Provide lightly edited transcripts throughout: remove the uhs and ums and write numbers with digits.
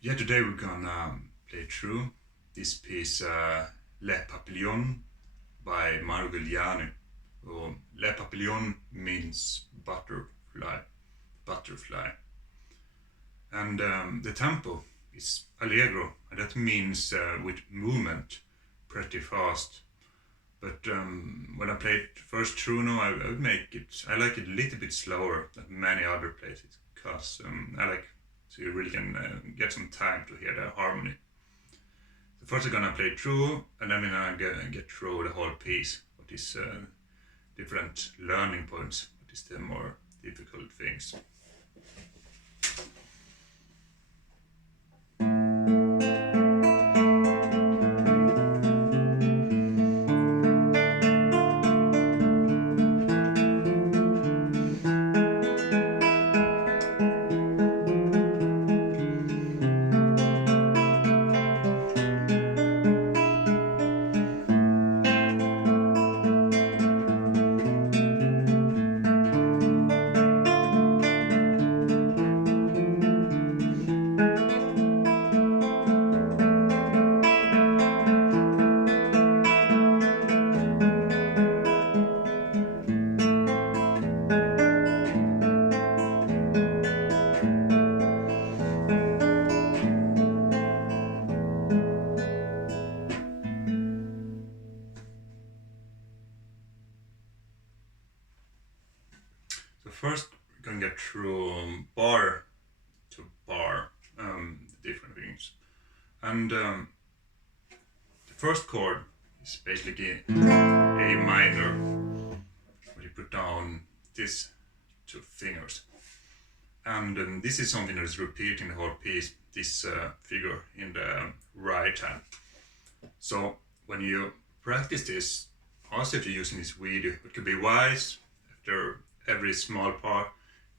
Yeah, today we're gonna play through this piece, Le Papillon by Mauro Giuliani. Le Papillon means butterfly, and the tempo is allegro, and that means with movement, pretty fast. But when I play it first through now, I would make it. I like it a little bit slower than many other places, cause I like so you really can get some time to hear the harmony. So first I'm gonna play through, and then I'm gonna get through the whole piece. What is different learning points? What is the more difficult things? So first we're gonna get through bar to bar, the different things. And the first chord is basically A minor, where you put down these two fingers. And this is something that is repeating the whole piece, this figure in the right hand. So when you practice this, also if you're using this video, it could be wise after every small part.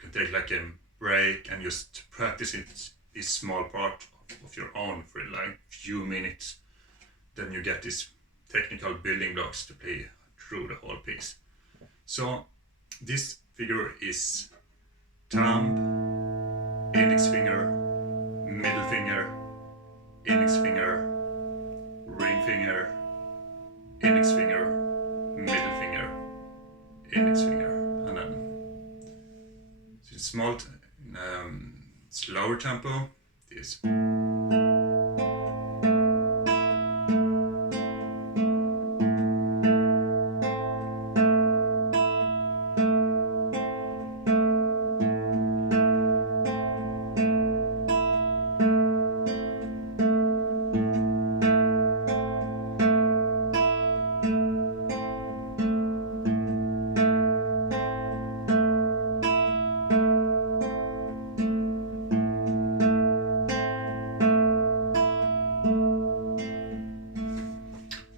You can take like a break and just practice it, this small part of your own for like a few minutes. Then you get these technical building blocks to play through the whole piece. So this figure is thumb, index finger, middle finger, index finger, ring finger, index finger, middle finger, index finger, and then small, slower tempo. This.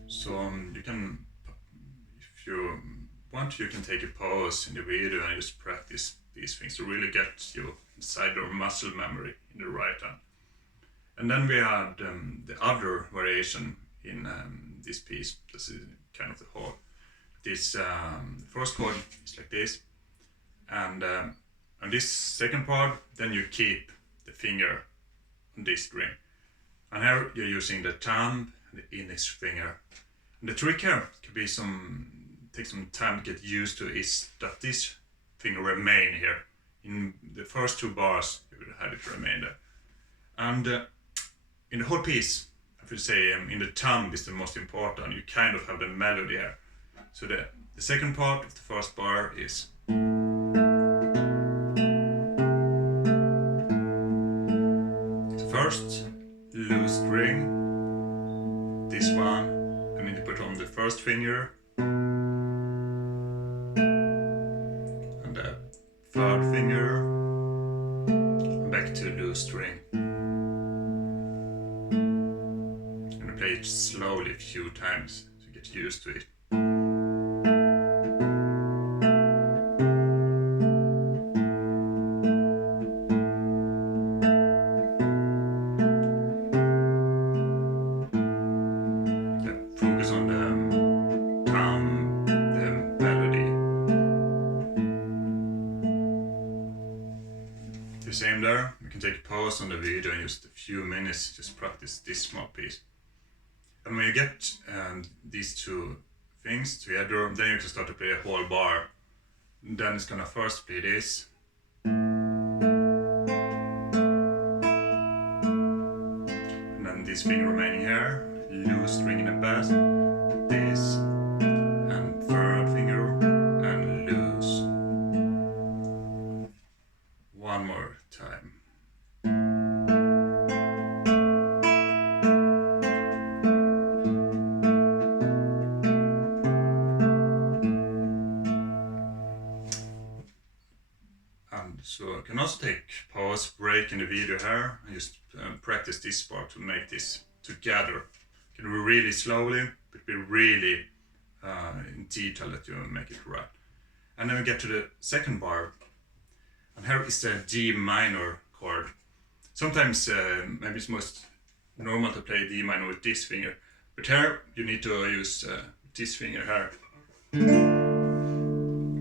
So you can, if you want, you can take a pause in the video and just practice these things to really get you inside your muscle memory in the right hand. And then we had the other variation in this piece. This is kind of the whole. This first chord is like this, and on this second part, then you keep the finger on this string. And here you're using the thumb and the index finger. And the trick here could be take some time to get used to is that this finger remain here. In the first two bars, you will have it remain there. And in the whole piece, I would say in the thumb is the most important. You kind of have the melody here. So the second part of the first bar is. So first, loose string, this one, and then you put on the first finger, and the third finger, and back to loose string. I'm gonna play it slowly a few times to get used to it. Focus on the thumb, the melody. The same there. can take a pause on the video and just a few minutes just practice this small piece. And when you get these two things together, then you can start to play a whole bar. And then it's gonna first play this. And then this finger remaining here, loose string in the bass, this, and third finger, and loose. One more time. So I can also take pause, break in the video here, and just practice this part to make this together. You can do it really slowly, but be really in detail that you make it right. And then we get to the second bar, and here is the D minor chord. Sometimes maybe it's most normal to play D minor with this finger, but here you need to use this finger here.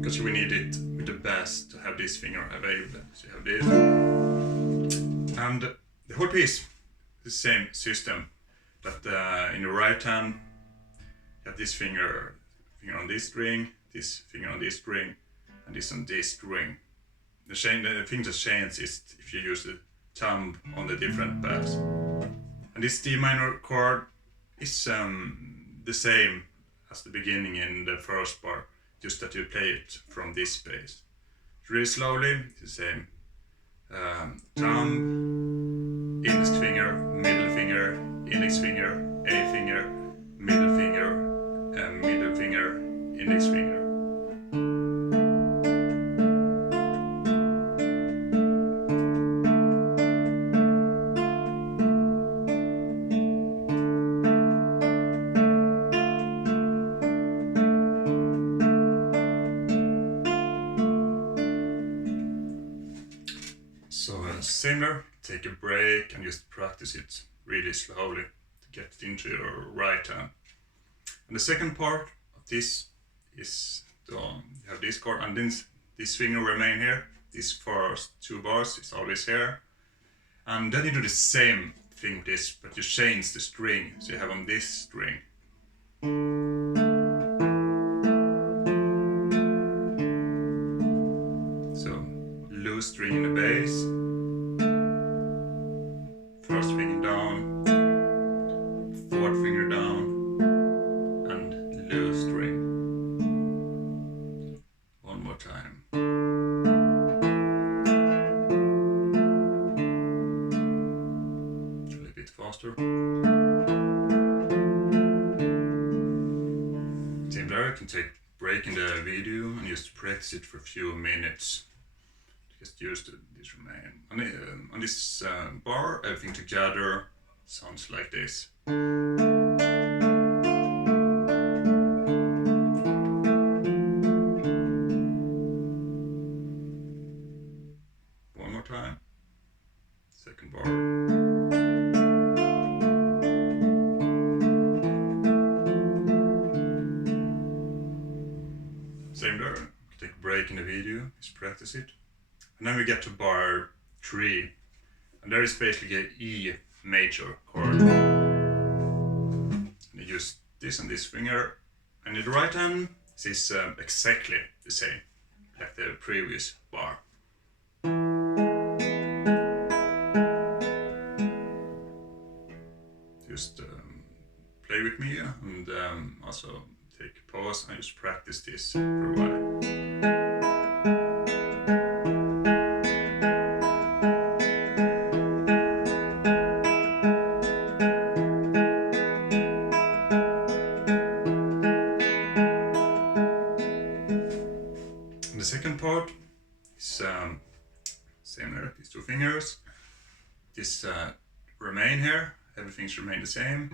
Because we need it with the bass to have this finger available. So you have this. And the whole piece is the same system. That in the right hand, you have this finger on this string, this finger on this string, and this on this string. The thing that changes is if you use the thumb on the different bass. And this D minor chord is the same as the beginning in the first bar. Just that you play it from this space. Really slowly, it's the same. Thumb, index finger, middle finger, index finger, A finger, middle finger, index finger. So similar, take a break and just practice it really slowly to get it into your right hand. And the second part of this is you have this chord, and then this finger remain here. These first two bars is always here. And then you do the same thing with this, but you change the string. So you have on this string. So loose string in the bass. First finger down, fourth finger down, and loose string. One more time. A little bit faster. Same there, you can take a break in the video and just practice it for a few minutes. Just use this remain. On this bar, everything together sounds like this. One more time. Second bar. Same there. Take a break in the video, just practice it. And then we get to bar 3, and there is basically an E major chord. And you use this and this finger, and in the right hand, this is exactly the same, like the previous bar. Just play with me and also take a pause and just practice this for a while. The second part is similar, these two fingers. This remain here, everything's remain the same.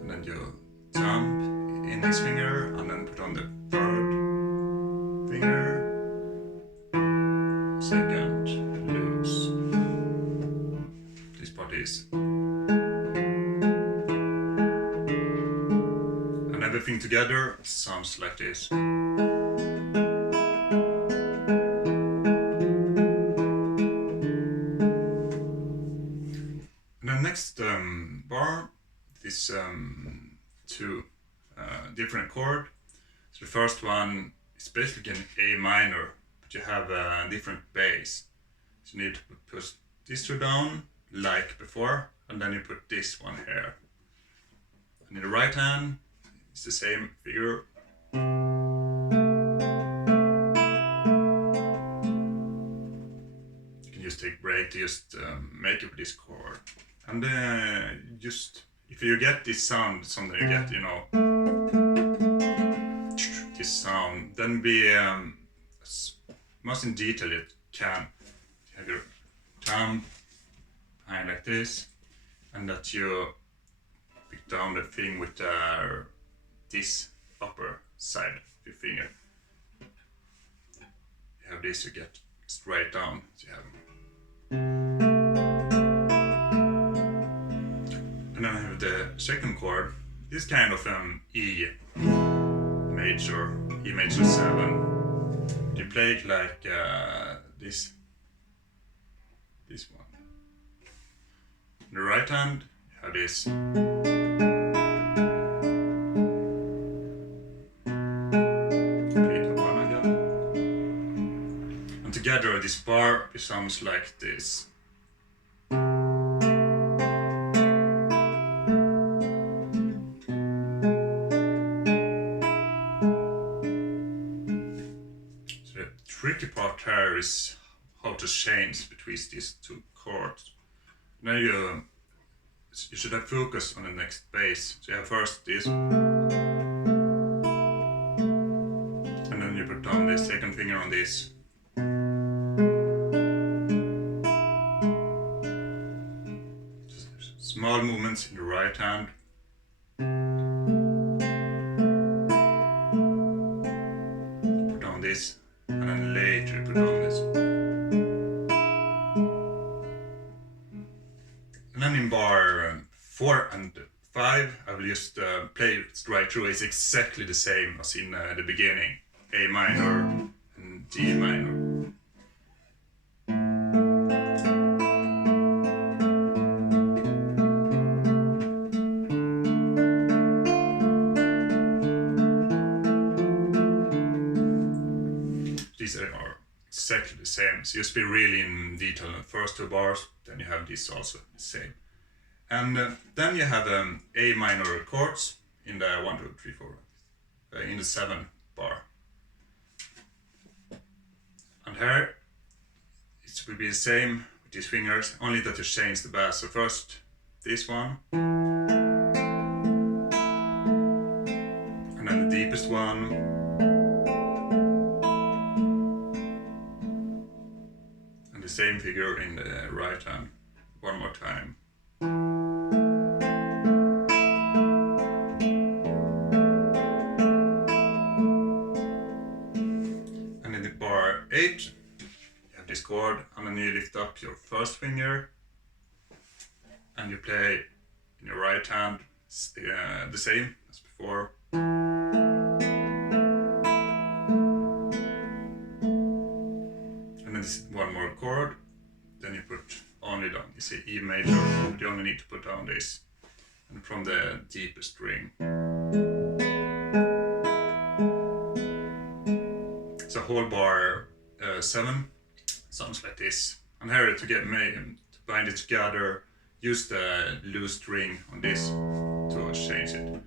And then you jump index finger and then put on the third finger, second, loose. This part is. And everything together sounds like this. next bar is two different chords. So the first one is basically an A minor, but you have a different bass. So you need to push these two down like before, and then you put this one here. And in the right hand, it's the same figure. You can just take break to just make up this chord. And just, if you get this sound, something you get, you know, this sound, then be as much in detail you can. You have your thumb behind like this, and that you pick down the thing with this upper side of your finger. You have this, you get straight down. So you have, and then I have the second chord. This kind of E major, E major 7. You play it like this one. In the right hand, you have this. And together this bar sounds like this. So the tricky part here is how to change between these two chords. Now you should have focus on the next bass. So you have first this, and then you put down the second finger on this. Small movements in the right hand. Put down this, and then later you put down this. And then in bar 4 and 5, I will just play it right through. It's exactly the same as in the beginning. A minor and D minor. These are exactly the same. So just be really in detail in the first two bars, then you have this also the same. And then you have A minor chords in the 1, 2, 3, 4, in the 7 bar. And here it will be the same with these fingers, only that you change the bass. So first this one, and then the deepest one, and the same figure in the right hand. One more time. And in the bar 8, you have this chord, and then you lift up your first finger, and you play in your right hand the same as before. And then one more chord, then you put only down, you see E major, you only need to put down this, and from the deepest string. So whole bar 7 sounds like this. And here to bind it together, use the loose string on this to change it.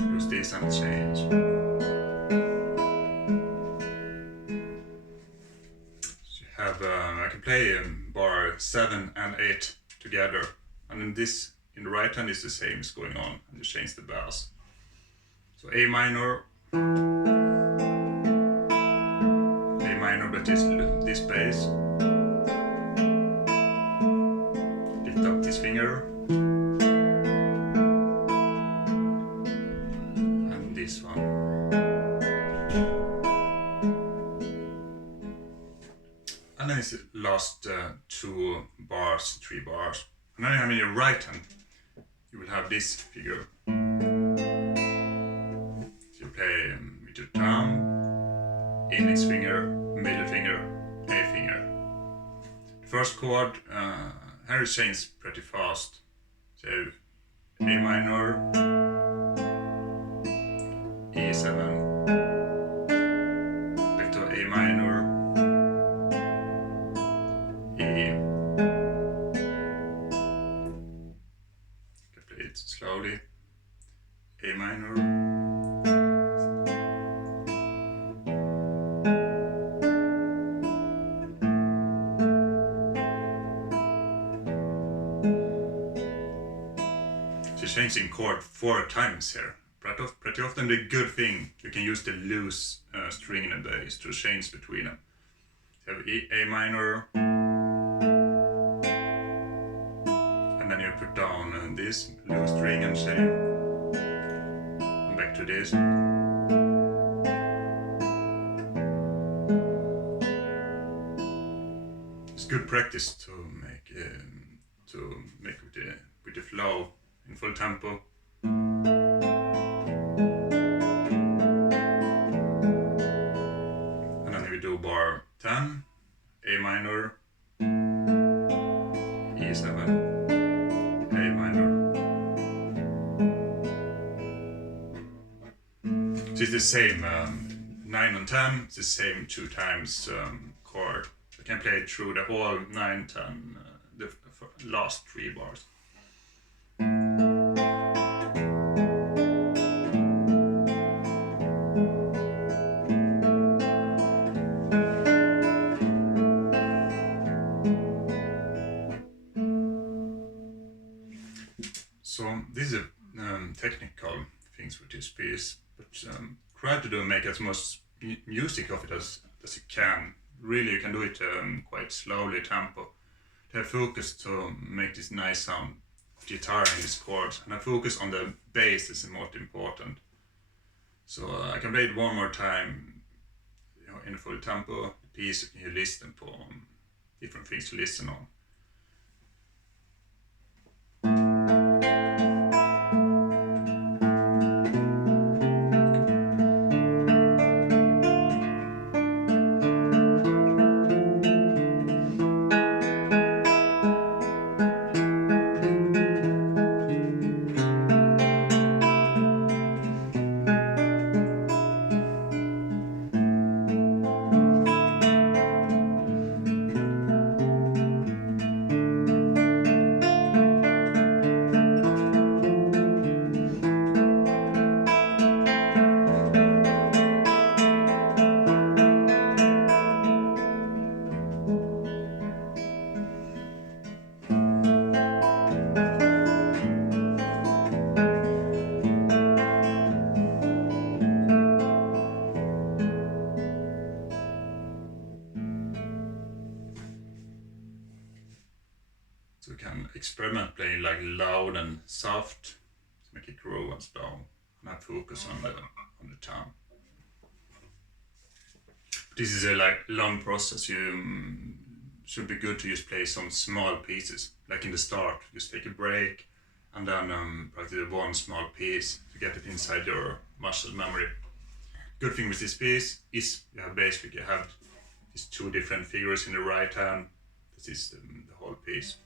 Use this and change. I can play bar 7 and 8 together, and then this in the right hand is the same as going on, and you change the bass. So A minor, but this bass. Lift up this finger, and this one. And then it's the last 2 bars, 3 bars. And then you have in your right hand, you will have this figure. So you play with your thumb, index finger, middle finger, A first chord, here it changes pretty fast. So A minor, E7, back to A minor, E. I can play it slowly. A minor. Changing chord 4 times here. Pretty often the good thing, you can use the loose string in the bass to change between them. You have A minor, and then you put down this loose string and change, and back to this. It's good practice to make with the flow in full tempo. And then we do bar 10, A minor, E7, A minor. So it's the same 9 and 10, it's the same 2 times chord. I can play it through the whole 9, 10, the last 3 bars. So these are technical things with this piece, but try to make as much music of it as you can. Really, you can do it quite slowly, tempo. To focus to make this nice sound of guitar in these chords, and I focus on the bass is the most important. So I can play it one more time, in full tempo. The piece you listen to, different things to listen on. So we can experiment playing like loud and soft to make it grow and slow, and I focus on the tone. This is a long process. You should be good to just play some small pieces, like in the start. Just take a break, and then practice one small piece to get it inside your muscle memory. Good thing with this piece is you have these 2 different figures in the right hand. This is the whole piece.